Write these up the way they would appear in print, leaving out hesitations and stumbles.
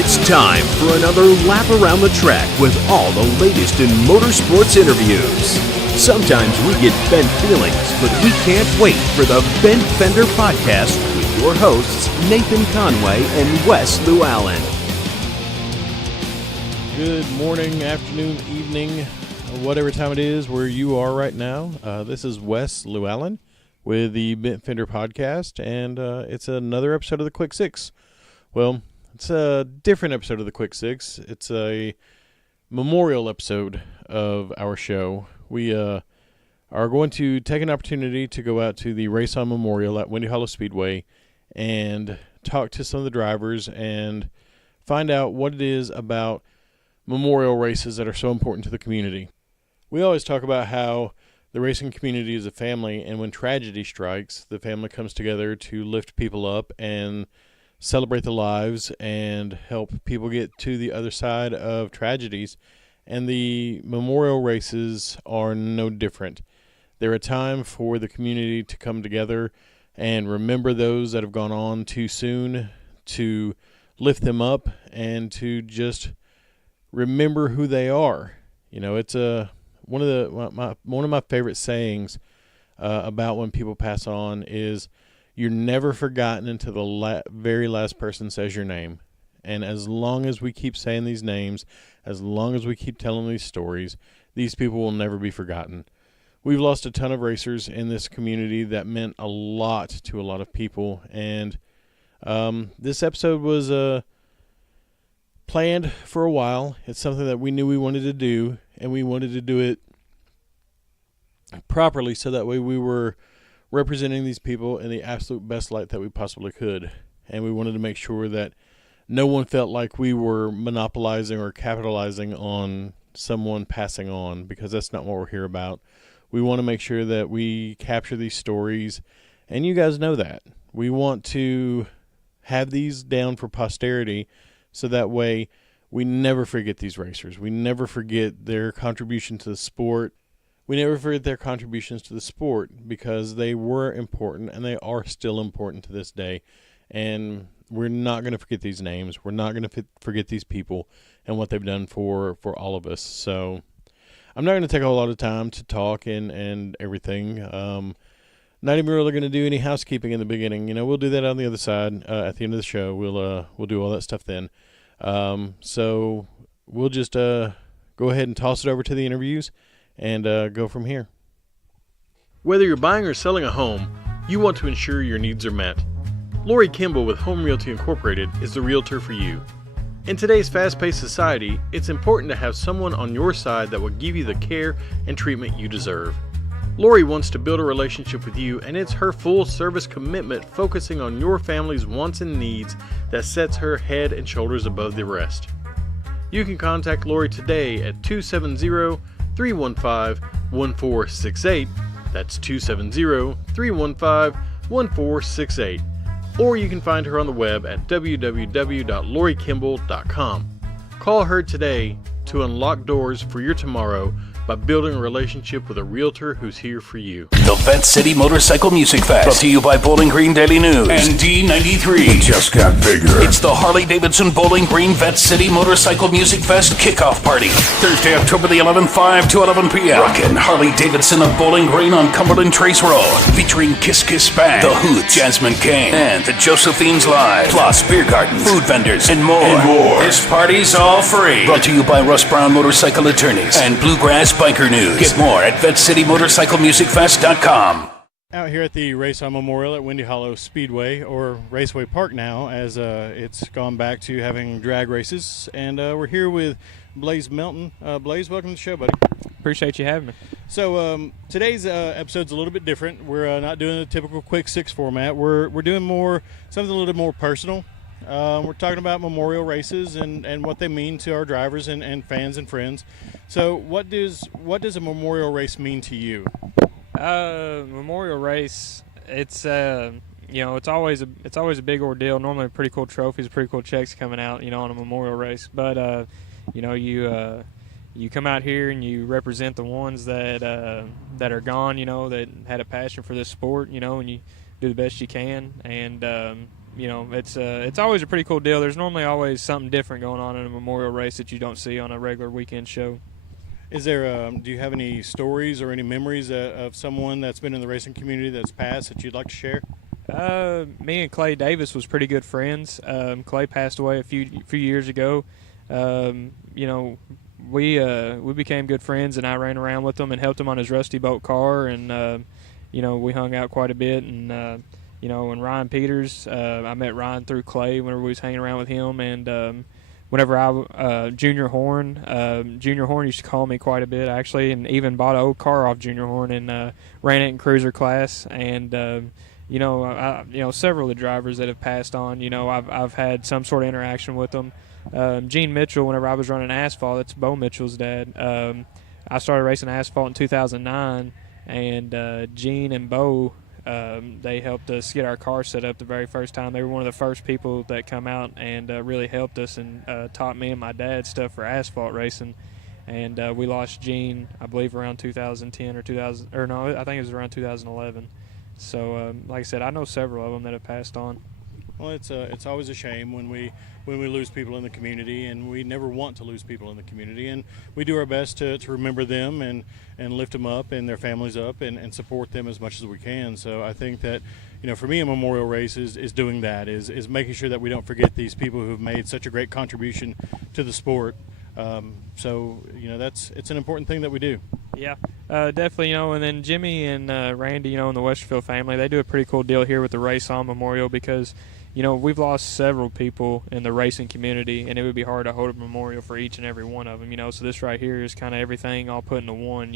It's time for another lap around the track with all the latest in motorsports interviews. Sometimes we get bent feelings, but we can't wait for the Bent Fender Podcast with your hosts, Nathan Conway and Wes Llewellyn. Good morning, afternoon, evening, whatever time it is where you are right now. This is Wes Llewellyn with the Bent Fender Podcast, and it's another episode of the Quick Six. Well, it's a different episode of the Quick Six. It's a memorial episode of our show. We are going to take an opportunity to go out to the Race On Memorial at Windy Hollow Speedway and talk to some of the drivers and find out what it is about memorial races that are so important to the community. We always talk about how the racing community is a family, and when tragedy strikes, the family comes together to lift people up and celebrate the lives and help people get to the other side of tragedies. And the memorial races are no different. They're a time for the community to come together and remember those that have gone on too soon, to lift them up, and to just remember who they are. You know, it's one of my favorite sayings about when people pass on is, you're never forgotten until the very last person says your name. And as long as we keep saying these names, as long as we keep telling these stories, these people will never be forgotten. We've lost a ton of racers in this community that meant a lot to a lot of people. And this episode was planned for a while. It's something that we knew we wanted to do, and we wanted to do it properly so that way we were representing these people in the absolute best light that we possibly could. And we wanted to make sure that no one felt like we were monopolizing or capitalizing on someone passing on, because that's not what we're here about. We want to make sure that we capture these stories, and you guys know that. We want to have these down for posterity so that way we never forget these racers. We never forget their contribution to the sport. We never forget their contributions to the sport, because they were important and they are still important to this day. And we're not going to forget these names. We're not going to forget these people and what they've done for all of us. So I'm not going to take a whole lot of time to talk and everything. Not even really going to do any housekeeping in the beginning. You know, we'll do that on the other side at the end of the show. We'll do all that stuff then. So we'll just go ahead and toss it over to the interviews and go from here. Whether you're buying or selling a home, you want to ensure your needs are met. Lori Kimball with Home Realty Incorporated is the realtor for you. In today's fast-paced society, it's important to have someone on your side that will give you the care and treatment you deserve. Lori wants to build a relationship with you, and it's her full-service commitment focusing on your family's wants and needs that sets her head and shoulders above the rest. You can contact Lori today at 270-315-1468. That's 270-315-1468. Or you can find her on the web at www.lorikimball.com. Call her today to unlock doors for your tomorrow by building a relationship with a realtor who's here for you. The Vet City Motorcycle Music Fest, brought to you by Bowling Green Daily News and D93. It just got bigger. It's the Harley-Davidson Bowling Green Vet City Motorcycle Music Fest kickoff party. Thursday, October the 11th, 5 to 11 p.m. Rockin' Harley-Davidson of Bowling Green on Cumberland Trace Road. Featuring Kiss Kiss Bang, The Hoots, Jasmine Kane, and the Josephines Live. Plus beer gardens, food vendors, and more. This party's all free. Brought to you by Russ Brown Motorcycle Attorneys and Bluegrass Biker News. Get more at VetCityMotorcycleMusicFest.com. Out here at the Race On Memorial at Windy Hollow Speedway, or Raceway Park now, as it's gone back to having drag races. And we're here with Blaze Melton. Blaze, welcome to the show, buddy. Appreciate you having me. So today's episode's a little bit different. We're not doing a typical Quick Six format. We're doing something a little bit more personal. We're talking about memorial races and what they mean to our drivers and fans and friends. So what does a memorial race mean to you? Memorial race, it's it's always a big ordeal. Normally pretty cool trophies, pretty cool checks coming out, on a memorial race. But you come out here and you represent the ones that are gone, that had a passion for this sport, and you do the best you can. And it's always a pretty cool deal. There's normally always something different going on in a memorial race that you don't see on a regular weekend show. Is there? Do you have any stories or any memories of someone that's been in the racing community that's passed that you'd like to share? Me and Clay Davis was pretty good friends. Clay passed away a few years ago. We became good friends, and I ran around with him and helped him on his rusty boat car, and we hung out quite a bit. And and Ryan Peters, I met Ryan through Clay whenever we was hanging around with him, and whenever Junior Horn used to call me quite a bit actually, and even bought an old car off Junior Horn and ran it in cruiser class, and several of the drivers that have passed on, I've had some sort of interaction with them. Gene Mitchell, whenever I was running asphalt, that's Bo Mitchell's dad. I started racing asphalt in 2009, and Gene and Bo, they helped us get our car set up the very first time. They were one of the first people that come out and really helped us and taught me and my dad stuff for asphalt racing. And we lost Gene, I believe, around 2010 or 2000, or no, I think it was around 2011. So, like I said, I know several of them that have passed on. Well, it's always a shame when we lose people in the community, and we never want to lose people in the community, and we do our best to remember them and lift them up and their families up and support them as much as we can. So I think that, for me, a memorial race is doing that, is making sure that we don't forget these people who have made such a great contribution to the sport. It's an important thing that we do. Yeah, definitely, and then Jimmy and Randy, and the Westerfield family, they do a pretty cool deal here with the Race On Memorial because, we've lost several people in the racing community, and it would be hard to hold a memorial for each and every one of them, so this right here is kind of everything all put into one,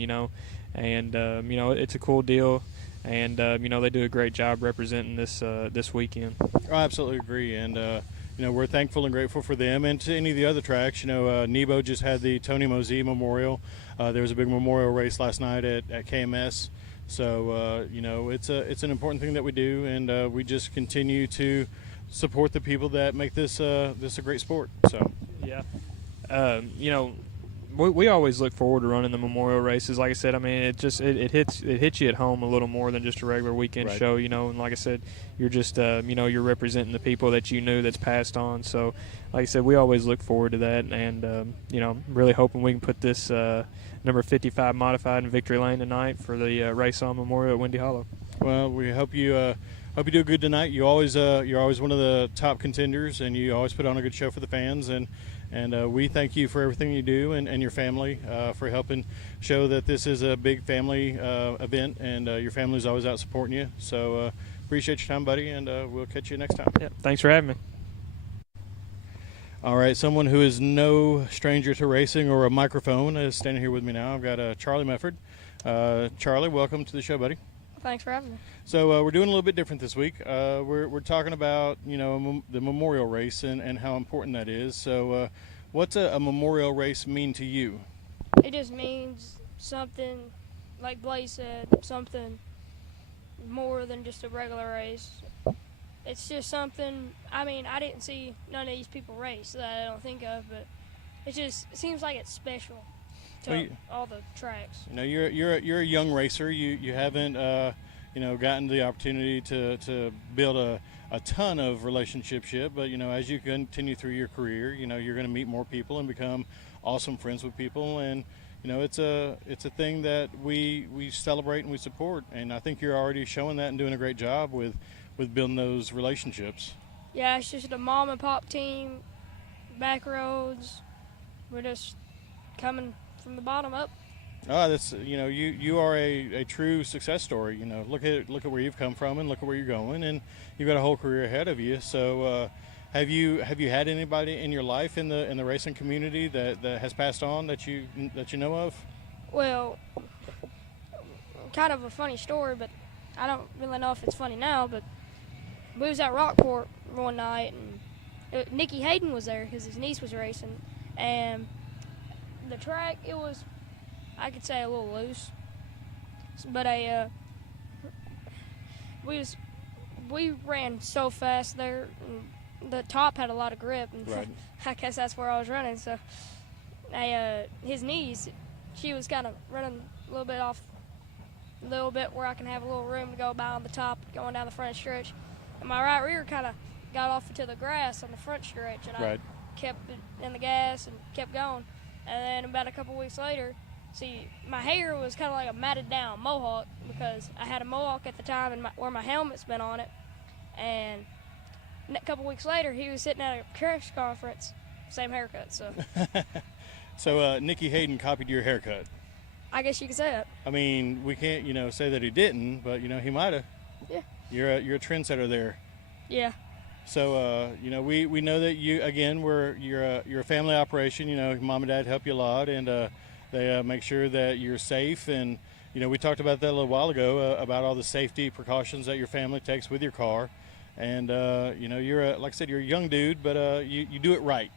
and, it's a cool deal, and, they do a great job representing this weekend. I absolutely agree, and, we're thankful and grateful for them, and to any of the other tracks. Nebo just had the Tony Mosey Memorial. There was a big memorial race last night at KMS. So, it's an important thing that we do, and we just continue to support the people that make this a great sport. So, yeah, we always look forward to running the memorial races. Like I said, I mean, it hits you at home a little more than just a regular weekend right. show, And like I said, you're just you're representing the people that you knew that's passed on. So, like I said, we always look forward to that, and really hoping we can put this number 55 modified in Victory Lane tonight for the Race On Memorial at Windy Hollow. Well, we hope you do good tonight. You're always one of the top contenders, and you always put on a good show for the fans, and we thank you for everything you do and your family for helping show that this is a big family event, and your family's always out supporting you. So appreciate your time, buddy, and we'll catch you next time. Yeah, thanks for having me. All right, someone who is no stranger to racing or a microphone is standing here with me now. I've got Charlie Medford. Charlie, welcome to the show, buddy. Thanks for having me. So we're doing a little bit different this week. We're talking about the memorial race and how important that is. So what's a memorial race mean to you? It just means something, like Blaze said, something more than just a regular race. It's just something. I mean, I didn't see none of these people race that I don't think of, but it seems like it's special to all the tracks. You're a young racer. You haven't gotten the opportunity to build a ton of relationships yet, but as you continue through your career, you're going to meet more people and become awesome friends with people, and it's a thing that we celebrate and we support, and I think you're already showing that and doing a great job with building those relationships. Yeah, it's just a mom and pop team, back roads. We're just coming from the bottom up. Oh, that's you are a true success story. Look at where you've come from and look at where you're going, and you've got a whole career ahead of you. So, have you had anybody in your life in the racing community that has passed on that you know of? Well, kind of a funny story, but I don't really know if it's funny now. But we was at Rockport one night, and Nicky Hayden was there because his niece was racing, and the track, it was, I could say, a little loose, but we ran so fast there, and the top had a lot of grip, and right. I guess that's where I was running. So his knees, she was kind of running a little bit where I can have a little room to go by on the top, going down the front stretch, and my right rear kind of got off into the grass on the front stretch, and Right. I kept it in the gas and kept going. And then about a couple weeks later, see, my hair was kind of like a matted down mohawk because I had a mohawk at the time and where my helmet's been on it. And a couple weeks later, he was sitting at a press conference, same haircut. So So Nikki Hayden copied your haircut. I guess you could say that. I mean, we can't, say that he didn't, but he might have. Yeah. You're a trendsetter there. Yeah. So we know that you're a family operation. Mom and dad help you a lot, and they make sure that you're safe. And we talked about that a little while ago about all the safety precautions that your family takes with your car. And you're like I said, you're a young dude, but you do it right.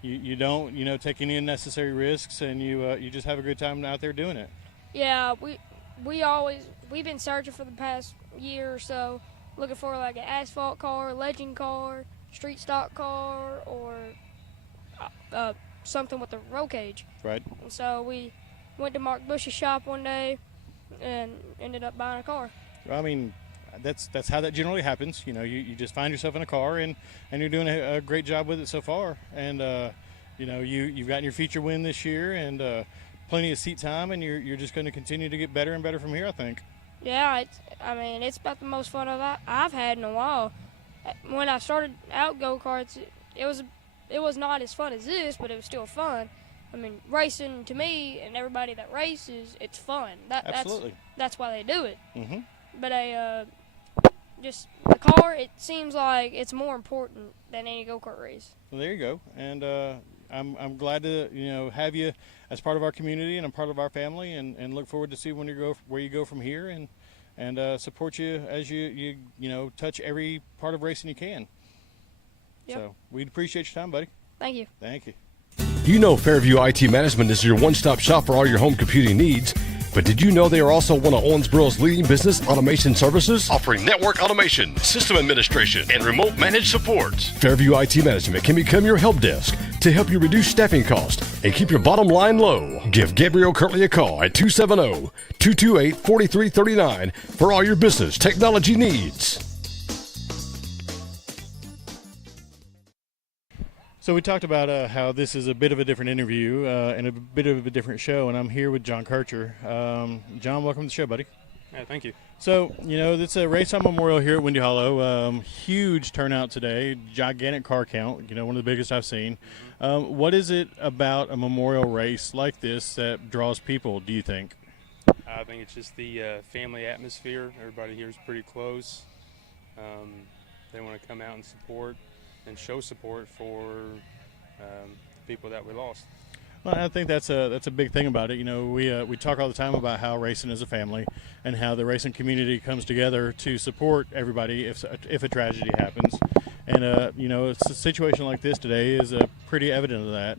You don't take any unnecessary risks, and you just have a good time out there doing it. Yeah, we've been searching for the past year or so, looking for like an asphalt car, legend car, street stock car, or something with a roll cage. Right. And so we went to Mark Bush's shop one day and ended up buying a car. I mean, that's how that generally happens. You just find yourself in a car, and you're doing a great job with it so far. And you've gotten your feature win this year, and plenty of seat time, and you're just going to continue to get better and better from here, I think. Yeah, it's about the most fun I've had in a while. When I started out go-karts, it was not as fun as this, but it was still fun. I mean, racing to me and everybody that races, it's fun. Absolutely. That's why they do it. Mm-hmm. But just the car, it seems like it's more important than any go-kart race. Well, there you go. And I'm glad to have you as part of our community and a part of our family, and look forward to see where you go from here, and support you as you touch every part of racing you can. Yep. So we'd appreciate your time, buddy. Thank you. Thank you. You know Fairview IT Management is your one-stop shop for all your home computing needs. But did you know they are also one of Owensboro's leading business automation services, offering network automation, system administration, and remote managed support? Fairview IT Management can become your help desk to help you reduce staffing costs and keep your bottom line low. Give Gabriel Kirtley a call at 270-228-4339 for all your business technology needs. So we talked about how this is a bit of a different interview and a bit of a different show, and I'm here with John Karcher. John, welcome to the show, buddy. Yeah, thank you. So, it's a race on Memorial here at Windy Hollow. Huge turnout today, gigantic car count, one of the biggest I've seen. What is it about a memorial race like this that draws people, do you think? I think it's just the family atmosphere. Everybody here is pretty close. They want to come out and support and show support for people that we lost. Well, I think that's a big thing about it. We talk all the time about how racing is a family, and how the racing community comes together to support everybody if a tragedy happens. And a situation like this today is pretty evident of that.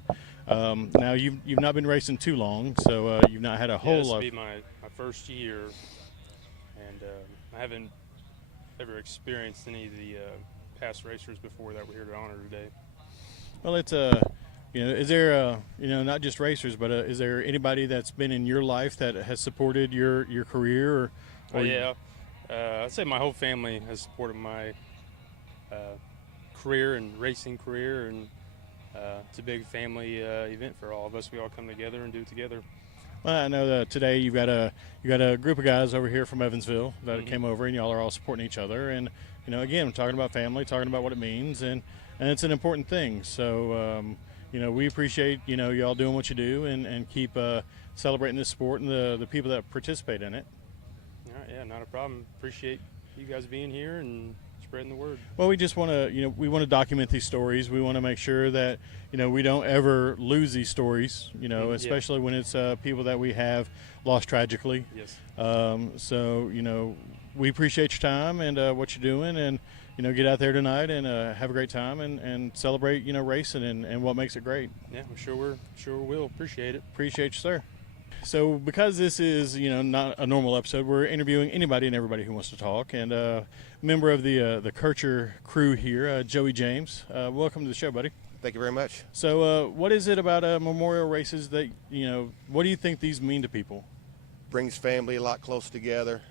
Now you've not been racing too long, so you've not had a whole lot. This will be my first year, and I haven't ever experienced any of the past racers before that we're here to honor today. Well, it's is there not just racers, but is there anybody that's been in your life that has supported your career? I'd say my whole family has supported my career and racing career, and it's a big family event for all of us. We all come together and do it together. Well, I know that today you got a group of guys over here from Evansville that came over, and y'all are all supporting each other. And again, I'm talking about family, talking about what it means, and it's an important thing. So we appreciate y'all doing what you do, and keep celebrating this sport and the people that participate in it. All right, yeah, not a problem. Appreciate you guys being here and spreading the word. Well, we just want to, we want to document these stories. We want to make sure that, we don't ever lose these stories, especially when it's people that we have lost tragically. Yes. So, we appreciate your time and what you're doing, and, get out there tonight and have a great time and celebrate, racing and what makes it great. Yeah, I'm sure we'll appreciate it. Appreciate you, sir. So because this is, not a normal episode, we're interviewing anybody and everybody who wants to talk. And a member of the Karcher crew here, Joey James. Welcome to the show, buddy. Thank you very much. So what is it about memorial races that, what do you think these mean to people? Brings family a lot closer together.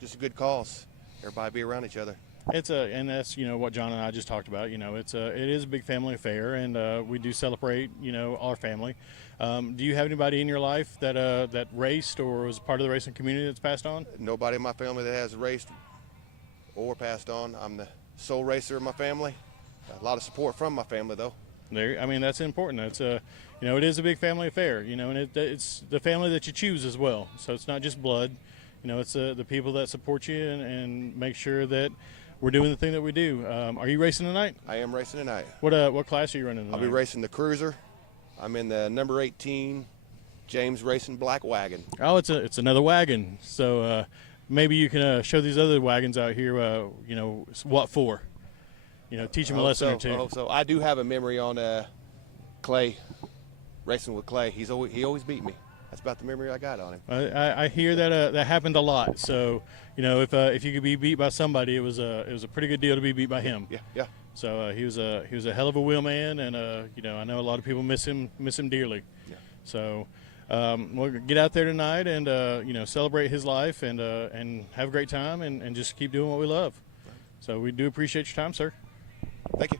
Just a good cause. Everybody be around each other. And that's what John and I just talked about. It is a big family affair, and we do celebrate our family. Do you have anybody in your life that raced or was part of the racing community that's passed on? Nobody in my family that has raced or passed on. I'm the sole racer of my family. A lot of support from my family, though. That's important. It's it is a big family affair. And it's the family that you choose as well. So it's not just blood. It's the people that support you and make sure that we're doing the thing that we do. Are you racing tonight? I am racing tonight. What class are you running tonight? I'll be racing the Cruiser. I'm in the number 18 James Racing Black Wagon. Oh, it's another wagon. So maybe you can show these other wagons out here. What for? Teach them a lesson or two. I hope so. I do have a memory on Clay, racing with Clay. He always beat me. That's about the memory I got on him. I hear that happened a lot. So if you could be beat by somebody, it was a pretty good deal to be beat by him. Yeah. So he was a hell of a wheelman, and I know a lot of people miss him dearly. Yeah. So we'll get out there tonight and celebrate his life and have a great time and just keep doing what we love. So we do appreciate your time, sir. Thank you.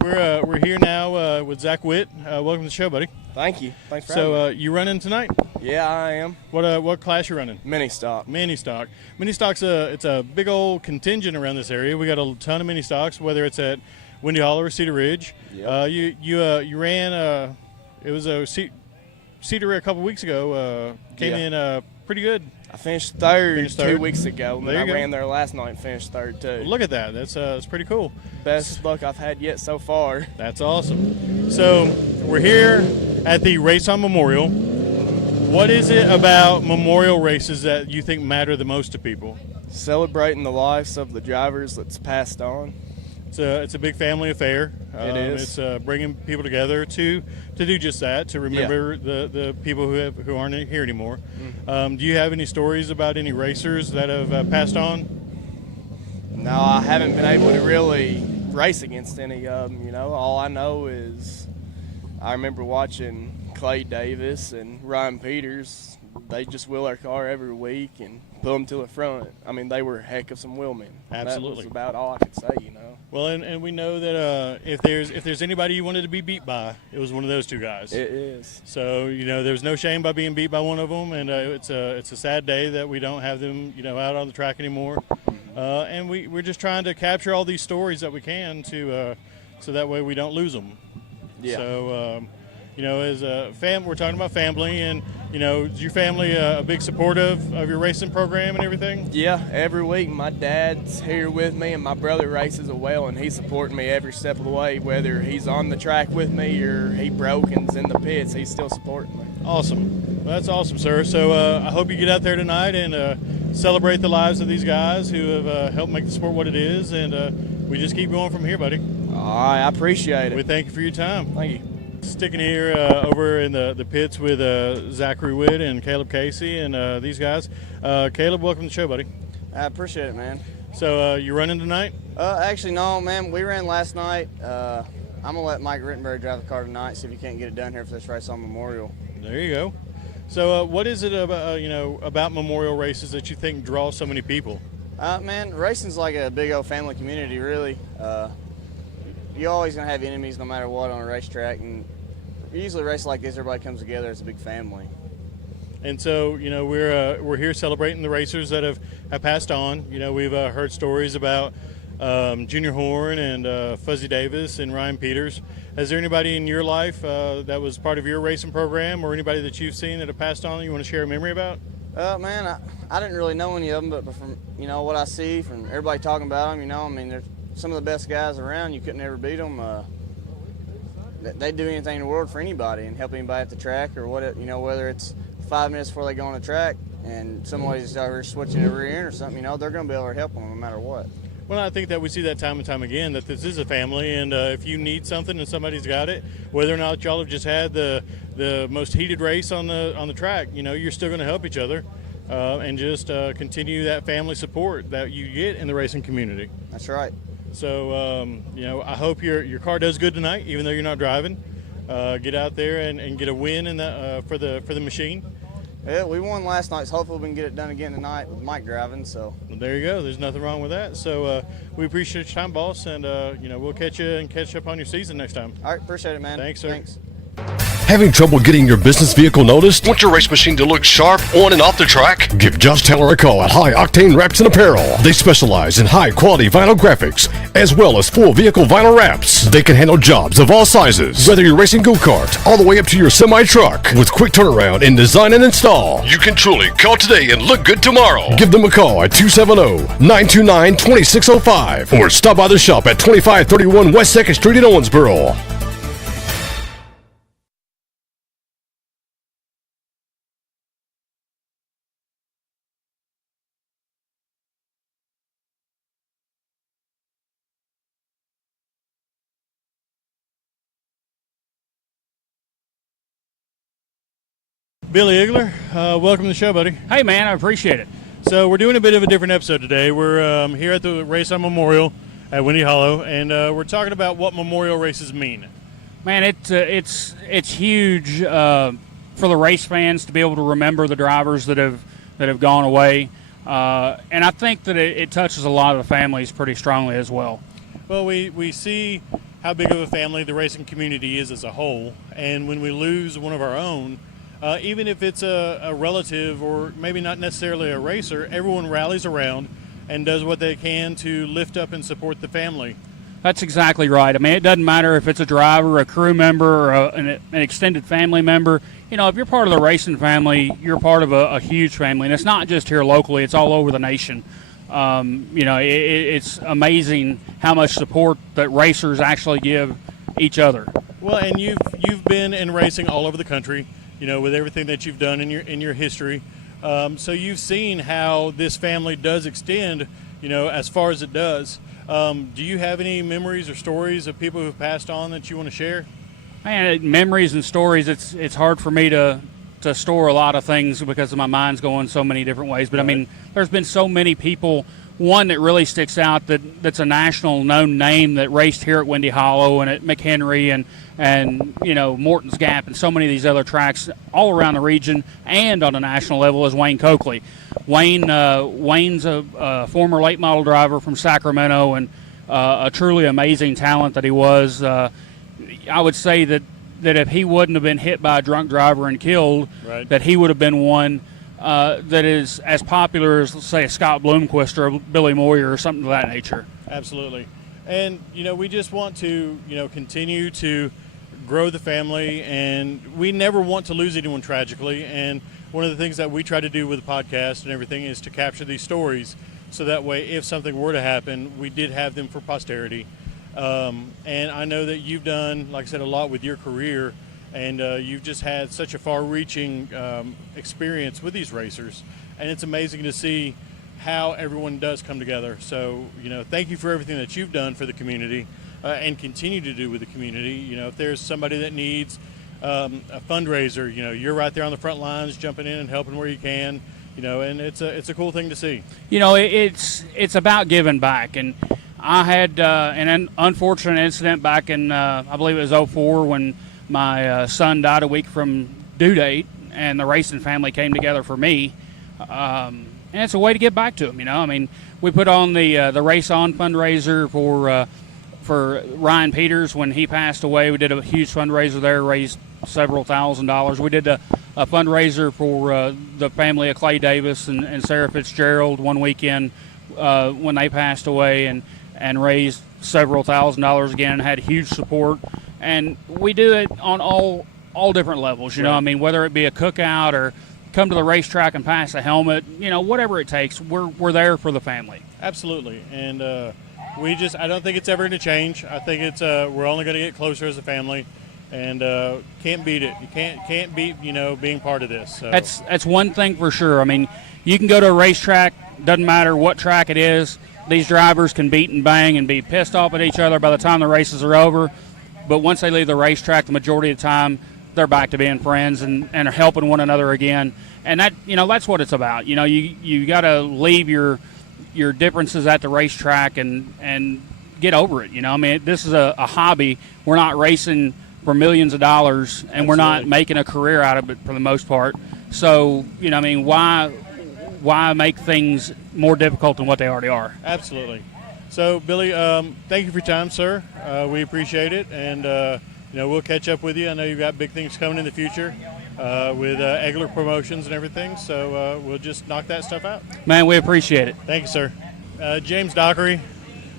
We're here now with Zack Witt. Welcome to the show, buddy. Thank you. Thanks for having me. You running tonight? Yeah, I am. What class you running? Mini stock. Mini stock. Mini stock's it's a big old contingent around this area. We got a ton of mini stocks, whether it's at Windy Hollow or Cedar Ridge. Yep. You ran it was a Cedar a couple weeks ago. Came in pretty good. I finished third, Finished third. 2 weeks ago, and I go. ran there last night and finished third too. Well, look at that. That's pretty cool. Best luck I've had yet so far. That's awesome. So we're here at the Race on Memorial. What is it about memorial races that you think matter the most to people? Celebrating the lives of the drivers that's passed on. It's a big family affair. It is. It's bringing people together to do just that, to remember the people who aren't here anymore. Mm-hmm. Do you have any stories about any racers that have passed on? No, I haven't been able to really race against any of them. All I know is I remember watching Clay Davis and Ryan Peters. They just wheel their car every week and pull them to the front. They were a heck of some wheelmen. Absolutely. That was about all I could say, Well, and we know that if there's anybody you wanted to be beat by, it was one of those two guys. It is. So there's no shame by being beat by one of them, and it's a sad day that we don't have them out on the track anymore. And we're just trying to capture all these stories that we can so that way we don't lose them. Yeah. So as a we're talking about family, and is your family a big supporter of your racing program and everything? Yeah, every week my dad's here with me, and my brother races as well, and he's supporting me every step of the way. Whether he's on the track with me or he broke and's in the pits, he's still supporting me. Awesome. Well, that's awesome, sir. So I hope you get out there tonight and celebrate the lives of these guys who have helped make the sport what it is, and we just keep going from here, buddy. All right, I appreciate it. We thank you for your time. Thank you. Sticking here over in the pits with Zachary Witt and Caleb Casey and these guys. Caleb, welcome to the show, buddy. I appreciate it, man. So you running tonight? Actually, no, man. We ran last night. I'm going to let Mike Rittenberg drive the car tonight, see if he can't get it done here for this race on Memorial. There you go. So what is it about, about Memorial races that you think draws so many people? Man, racing's like a big old family community, really. You're always going to have enemies no matter what on a racetrack, and usually races like this, everybody comes together as a big family. And so, we're here celebrating the racers that have passed on. We've heard stories about Junior Horn and Fuzzy Davis and Ryan Peters. Is there anybody in your life that was part of your racing program, or anybody that you've seen that have passed on you want to share a memory about? Man, I didn't really know any of them, but from what I see from everybody talking about them, they're some of the best guys around. You couldn't ever beat them. They'd do anything in the world for anybody and help anybody at the track, or whether it's 5 minutes before they go on the track and somebody's over switching a rear end or something, they're going to be able to help them no matter what. Well, I think that we see that time and time again, that this is a family, and if you need something and somebody's got it, whether or not y'all have just had the most heated race on the track, you're still going to help each other and just continue that family support that you get in the racing community. That's right. So, I hope your car does good tonight, even though you're not driving. Get out there and get a win in for the machine. Yeah, we won last night, so hopefully we can get it done again tonight with Mike driving. So Well, there you go. There's nothing wrong with that. So we appreciate your time, boss, and we'll catch up on your season next time. all right, appreciate it, man. Thanks, sir. Thanks. Having trouble getting your business vehicle noticed? Want your race machine to look sharp on and off the track? Give Josh Taylor a call at High Octane Wraps and Apparel. They specialize in high-quality vinyl graphics as well as full vehicle vinyl wraps. They can handle jobs of all sizes, whether you're racing go-kart all the way up to your semi-truck. With quick turnaround in design and install, you can truly call today and look good tomorrow. Give them a call at 270-929-2605 or stop by the shop at 2531 West 2nd Street in Owensboro. Billy Igler, welcome to the show, buddy. Hey, man, I appreciate it. So we're doing a bit of a different episode today. We're here at the Race on Memorial at Windy Hollow, and we're talking about what memorial races mean. Man, it's huge for the race fans to be able to remember the drivers that have gone away, and I think that it touches a lot of the families pretty strongly as well. Well, we see how big of a family the racing community is as a whole, and when we lose one of our own, even if it's a relative or maybe not necessarily a racer, everyone rallies around and does what they can to lift up and support the family. That's exactly right. I mean, it doesn't matter if it's a driver, a crew member, or an extended family member. You know, if you're part of the racing family, you're part of a huge family, and it's not just here locally, it's all over the nation. It's amazing how much support that racers actually give each other. Well, and you've been in racing all over the country, with everything that you've done in your history. So you've seen how this family does extend, as far as it does. Do you have any memories or stories of people who've passed on that you want to share? Man, memories and stories, it's hard for me to store a lot of things because my mind's going so many different ways. But, right. I mean, there's been so many people. One that really sticks out that's a national known name that raced here at Windy Hollow and at McHenry and Morton's Gap and so many of these other tracks all around the region and on a national level is Wayne Coakley. Wayne's a former late model driver from Sacramento and a truly amazing talent that he was. I would say that if he wouldn't have been hit by a drunk driver and killed, right, that he would have been one that is as popular as, let's say, a Scott Bloomquist or a Billy Moyer or something of that nature. Absolutely. And, we just want to, continue to grow the family, and we never want to lose anyone tragically. And one of the things that we try to do with the podcast and everything is to capture these stories so that way if something were to happen, we did have them for posterity. And I know that you've done, like I said, a lot with your career, and you've just had such a far-reaching experience with these racers, and it's amazing to see how everyone does come together. So, thank you for everything that you've done for the community and continue to do with the community. If there's somebody that needs a fundraiser, you're right there on the front lines, jumping in and helping where you can, and it's a cool thing to see. It's about giving back, and I had an unfortunate incident back in, I believe it was 2004 when my son died a week from due date, and the racing family came together for me. And it's a way to give back to them, I mean, we put on the Race On fundraiser for Ryan Peters when he passed away. We did a huge fundraiser there, raised several $1,000s. We did a fundraiser for the family of Clay Davis and Sarah Fitzgerald one weekend when they passed away, and raised several $1,000s again, and had huge support. And we do it on all different levels, right. I mean, whether it be a cookout or come to the racetrack and pass a helmet, whatever it takes, we're there for the family. Absolutely. And I don't think it's ever going to change. I think it's we're only going to get closer as a family, and can't beat it. You can't beat being part of this. So. That's one thing for sure. I mean, you can go to a racetrack, doesn't matter what track it is. These drivers can beat and bang and be pissed off at each other by the time the races are over. But once they leave the racetrack, the majority of the time, they're back to being friends and are helping one another again. And that, that's what it's about. You got to leave your differences at the racetrack and get over it. I mean, this is a hobby. We're not racing for millions of dollars, and we're not Absolutely. making a career out of it for the most part. So, I mean, why make things more difficult than what they already are? Absolutely. So, Billy, thank you for your time, sir. We appreciate it, and we'll catch up with you. I know you've got big things coming in the future with Egler Promotions and everything, so we'll just knock that stuff out. Man, we appreciate it. Thank you, sir. James Dockery,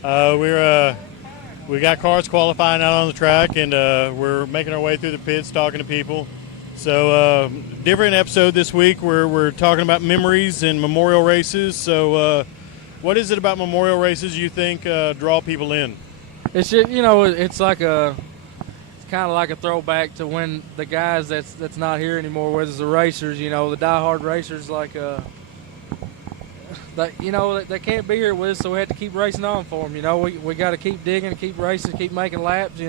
we got cars qualifying out on the track, and we're making our way through the pits, talking to people. So, different episode this week. We're talking about memories and memorial races. So, what is it about memorial races you think draw people in? It's just, it's like it's kind of like a throwback to when the guys that's not here anymore, whether it's the racers, the diehard racers, like they can't be here with us, so we have to keep racing on for them. We got to keep digging, keep racing, keep making laps.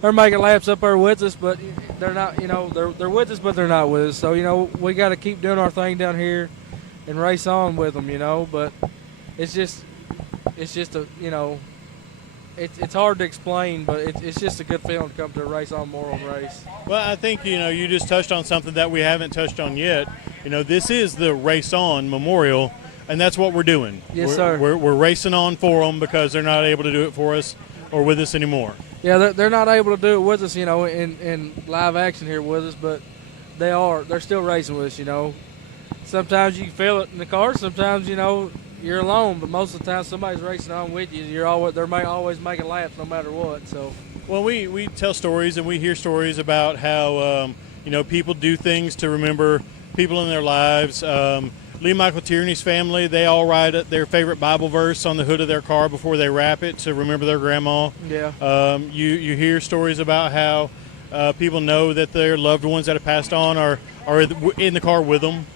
They're making laps up there with us, but they're not. They're with us, but they're not with us. So we got to keep doing our thing down here and race on with them. But it's just a it's hard to explain, but it's just a good feeling to come to a race on Memorial race. Well, I think you just touched on something that we haven't touched on yet. This is the Race On Memorial, and that's what we're doing. Yes, sir. We're racing on for them because they're not able to do it for us or with us anymore. Yeah, they're not able to do it with us, in live action here with us, but they're still racing with us. Sometimes you can feel it in the car. Sometimes you're alone, but most of the time somebody's racing on with you. They're always making laps no matter what. So, well, we tell stories and we hear stories about how people do things to remember people in their lives. Lee Michael Tierney's family, they all write their favorite Bible verse on the hood of their car before they wrap it to remember their grandma. Yeah. You hear stories about how people know that their loved ones that have passed on are in the car with them.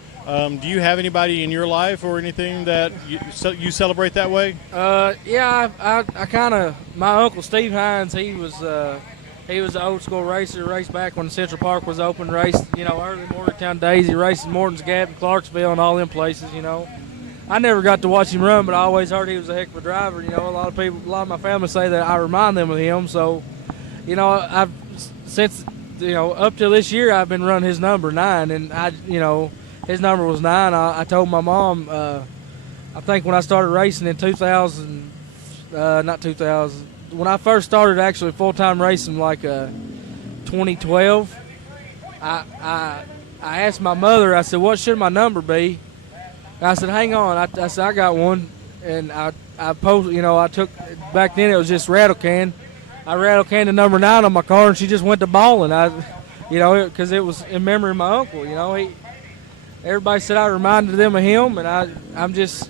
Do you have anybody in your life or anything that you celebrate that way? Yeah, I kind of, my uncle Steve Hines, he was an old school racer, raced back when Central Park was open, raced, early Morgantown days. He raced in Morton's Gap and Clarksville and all them places, I never got to watch him run, but I always heard he was a heck of a driver. A lot of my family say that I remind them of him. So, I've since, up till this year, I've been running his number 9, and his number was 9. I told my mom, I think when I started racing in 2000, when I first started actually full-time racing, like 2012, I asked my mother, I said, what should my number be? And I said, hang on. I said, I got one. And I posted, I took, back then it was just rattle can. I rattle canned the number 9 on my car, and she just went to bawling. Because it was in memory of my uncle, Everybody said I reminded them of him, and I just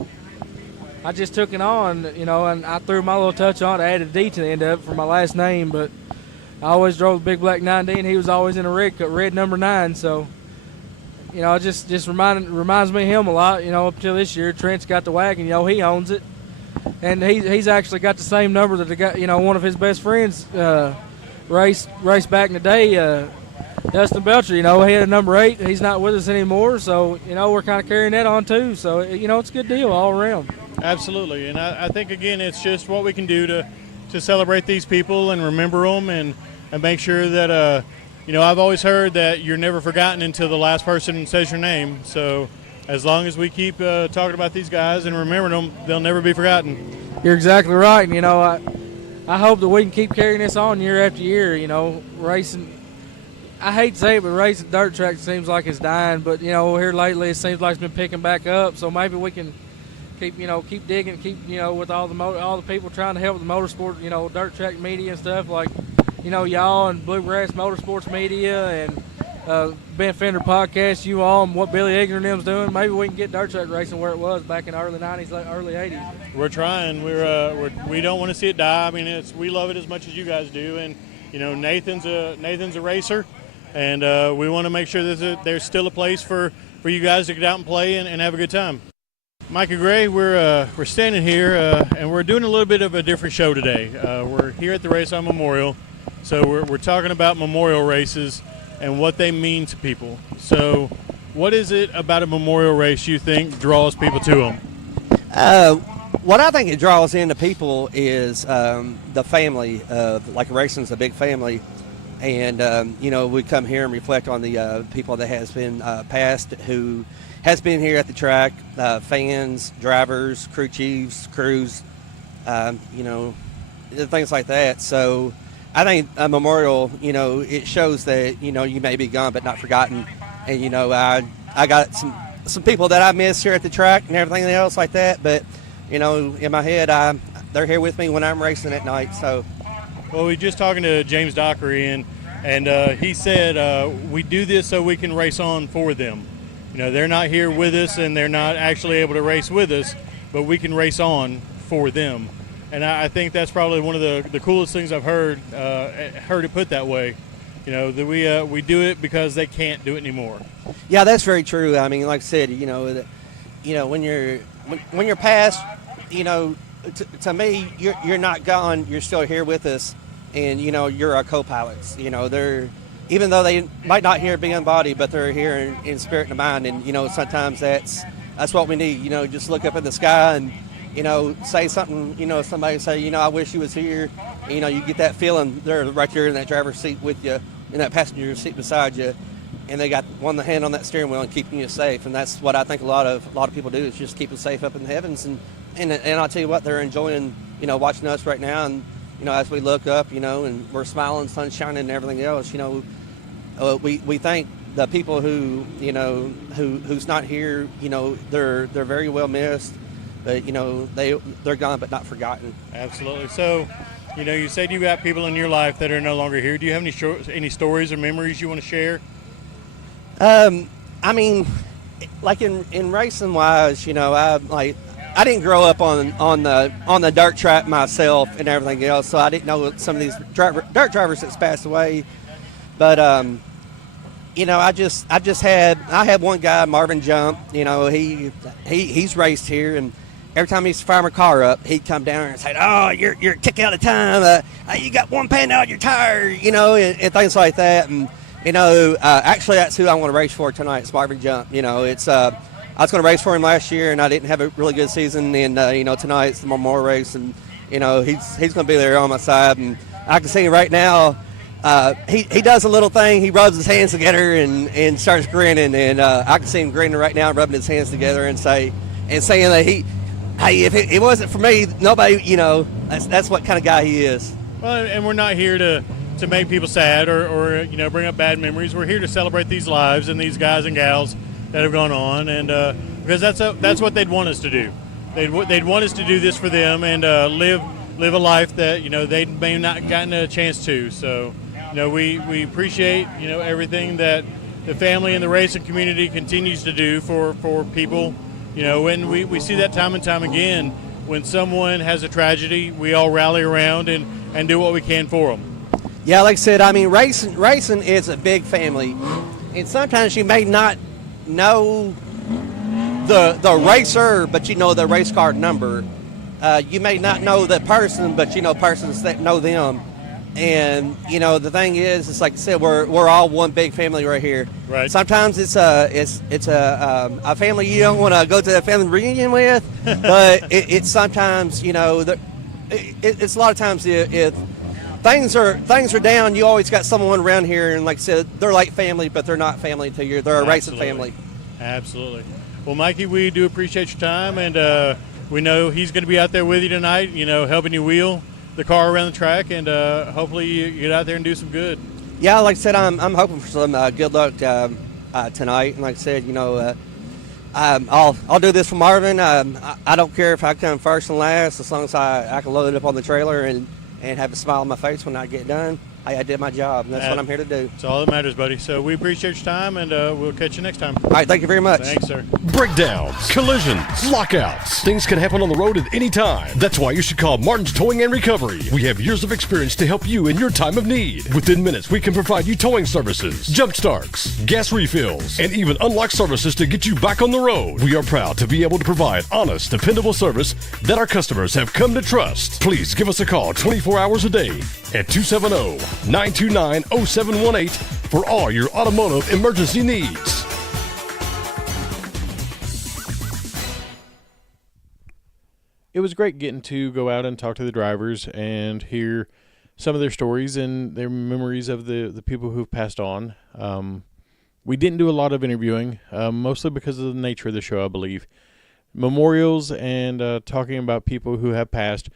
took it on, and I threw my little touch on it, added a D to the end of it for my last name, but I always drove the big black 9D, and he was always in a red number 9, so, it just reminds me of him a lot, up till this year. Trent's got the wagon, he owns it, and he's actually got the same number that the guy, one of his best friends raced back in the day, Dustin Belcher, he had a number 8. He's not with us anymore, so, we're kind of carrying that on too. So, it's a good deal all around. Absolutely. And I think, again, it's just what we can do to celebrate these people and remember them and make sure that, I've always heard that you're never forgotten until the last person says your name. So as long as we keep talking about these guys and remembering them, they'll never be forgotten. You're exactly right. And, I hope that we can keep carrying this on year after year, racing. I hate to say it, but racing dirt track seems like it's dying. But here lately, it seems like it's been picking back up. So maybe we can keep digging, keep with all the people trying to help with the motorsport, dirt track media and stuff like, y'all and Bluegrass Motorsports Media and Ben Fender Podcast, you all, and what Billy Egger and them's doing. Maybe we can get dirt track racing where it was back in the early '90s, early '80s. We're trying. We don't want to see it die. I mean, we love it as much as you guys do, and Nathan's a racer. And we want to make sure that there's still a place for you guys to get out and play and have a good time. Micah Gray, we're standing here and we're doing a little bit of a different show today. We're here at the Race On Memorial, so we're talking about memorial races and what they mean to people. So, what is it about a memorial race you think draws people to them? What I think it draws into people is the family. Like racing's a big family. And, we come here and reflect on the people that has been passed who has been here at the track, fans, drivers, crew chiefs, crews, things like that. So I think a memorial, it shows that, you may be gone but not forgotten. And, I got some people that I miss here at the track and everything else like that. But, in my head, they're here with me when I'm racing at night. So. Well, we were just talking to James Dockery, and he said we do this so we can race on for them. They're not here with us, and they're not actually able to race with us, but we can race on for them. And I think that's probably one of the coolest things I've heard it put that way. That we do it because they can't do it anymore. Yeah, that's very true. I mean, like I said, when you're past, to me, you're not gone. You're still here with us, and you're our co-pilots. They're, even though they might not here be in body, but they're here in spirit and mind. And sometimes that's what we need. Just look up in the sky and say something. Somebody say, I wish you was here. You get that feeling. They're right there in that driver's seat with you, in that passenger seat beside you, and they got one hand on that steering wheel and keeping you safe. And that's what I think a lot of people do, is just keep us safe up in the heavens. And I'll tell you what, they're enjoying, watching us right now. And, as we look up, and we're smiling, sun shining and everything else, we thank the people who, who's not here, they're very well missed, but, they're gone but not forgotten. Absolutely. So, you said you got people in your life that are no longer here. Do you have any stories or memories you want to share? I mean, like in racing wise, I didn't grow up on the dirt track myself and everything else, so I didn't know some of these dirt drivers that's passed away. But I had one guy, Marvin Jump. He's raced here, and every time he used to fire my car up, he'd come down and say, "Oh, you're ticking out of time. You got one pan out your tire," and things like that. And actually, that's who I want to race for tonight. It's Marvin Jump. I was going to race for him last year, and I didn't have a really good season. And tonight it's the memorial race, and he's going to be there on my side. And I can see him right now. He does a little thing. He rubs his hands together and starts grinning. And I can see him grinning right now, rubbing his hands together and saying that if it wasn't for me, nobody. That's what kind of guy he is. Well, and we're not here to make people sad or bring up bad memories. We're here to celebrate these lives and these guys and gals that have gone on, and because that's what they'd want us to do. They'd want us to do this for them and live a life that they may not gotten a chance to. So we appreciate everything that the family and the racing community continues to do for people. When we see that time and time again, when someone has a tragedy, we all rally around and do what we can for them. Yeah, like I said, I mean, racing is a big family, and sometimes you may not know the racer, but the race car number. You may not know that person, but persons that know them. And the thing is, it's like I said, we're all one big family right here. Right. Sometimes it's a family you don't want to go to a family reunion with, but it's sometimes it's a lot of times if things are down, you always got someone around here, and like I said, they're like family, but they're not family to you. They're a racing family. Absolutely. Well, Mikey, we do appreciate your time, and we know he's going to be out there with you tonight, helping you wheel the car around the track, and hopefully you get out there and do some good. Yeah, like I said, I'm hoping for some good luck tonight, and like I said, I'll do this for Marvin. I don't care if I come first and last, as long as I can load it up on the trailer and have a smile on my face when I get done. I did my job, and that's what I'm here to do. It's all that matters, buddy. So we appreciate your time, and we'll catch you next time. All right, thank you very much. Thanks, sir. Breakdowns, collisions, lockouts. Things can happen on the road at any time. That's why you should call Martin's Towing and Recovery. We have years of experience to help you in your time of need. Within minutes, we can provide you towing services, jump starts, gas refills, and even unlock services to get you back on the road. We are proud to be able to provide honest, dependable service that our customers have come to trust. Please give us a call 24 hours a day at 270-929-0718 for all your automotive emergency needs. It was great getting to go out and talk to the drivers and hear some of their stories and their memories of the people who've passed on. We didn't do a lot of interviewing, mostly because of the nature of the show, I believe. Memorials and talking about people who have passed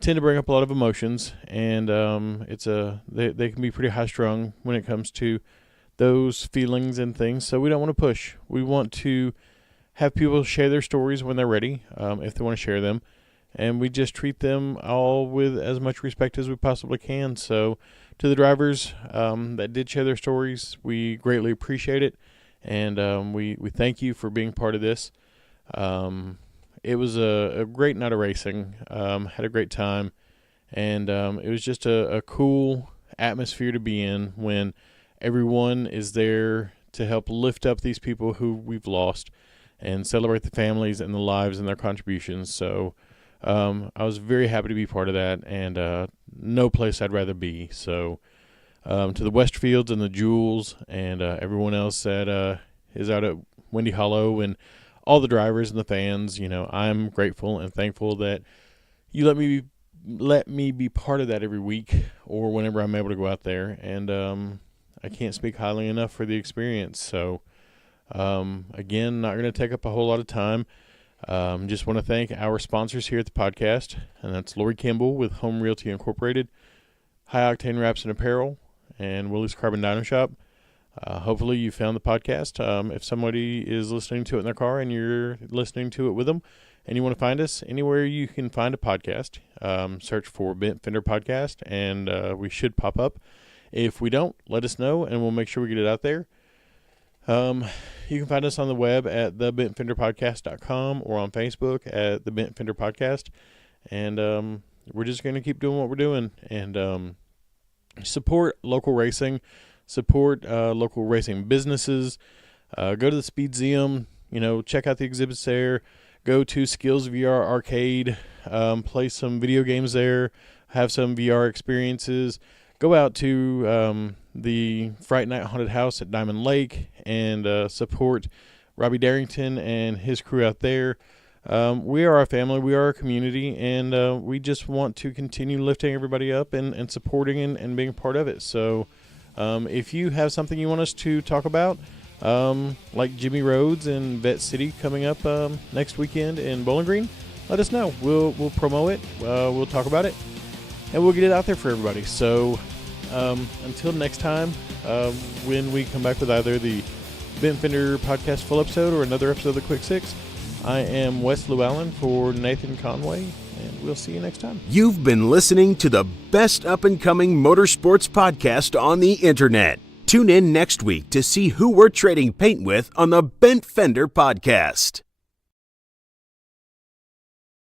tend to bring up a lot of emotions, and they can be pretty high-strung when it comes to those feelings and things, so we don't want to push. We want to have people share their stories when they're ready, if they want to share them, and we just treat them all with as much respect as we possibly can. So to the drivers that did share their stories, we greatly appreciate it, and we thank you for being part of this. It was a great night of racing, had a great time, and it was just a cool atmosphere to be in when everyone is there to help lift up these people who we've lost and celebrate the families and the lives and their contributions. So I was very happy to be part of that, and no place I'd rather be. So to the Westfields and the Jewels and everyone else that is out at Windy Hollow and all the drivers and the fans, I'm grateful and thankful that you let me be part of that every week or whenever I'm able to go out there. And I can't speak highly enough for the experience. So, again, not going to take up a whole lot of time. Just want to thank our sponsors here at the podcast, and that's Lori Kimball with Home Realty Incorporated, High Octane Wraps and Apparel, and Willie's Carbon Dino Shop. Hopefully you found the podcast. If somebody is listening to it in their car and you're listening to it with them and you want to find us anywhere you can find a podcast, search for Bent Fender Podcast, and we should pop up. If we don't, let us know, and we'll make sure we get it out there. You can find us on the web at thebentfenderpodcast.com or on Facebook at the Bent Fender Podcast. And we're just going to keep doing what we're doing and support local racing, support local racing businesses. Go to the Speedseum, check out the exhibits there. Go to Skills VR Arcade, play some video games there, have some VR experiences. Go out to the Fright Night Haunted House at Diamond Lake and support Robbie Darrington and his crew out there. We are a family, we are a community, and we just want to continue lifting everybody up and supporting and being a part of it. So if you have something you want us to talk about, like Jimmy Rhodes and Vet City coming up next weekend in Bowling Green, let us know. We'll promote it, we'll talk about it, and we'll get it out there for everybody. So until next time, when we come back with either the Bent Fender Podcast full episode or another episode of the Quick Six, I am Wes Llewellyn for Nathan Conway, and we'll see you next time. You've been listening to the best up-and-coming motorsports podcast on the internet. Tune in next week to see who we're trading paint with on the Bent Fender Podcast.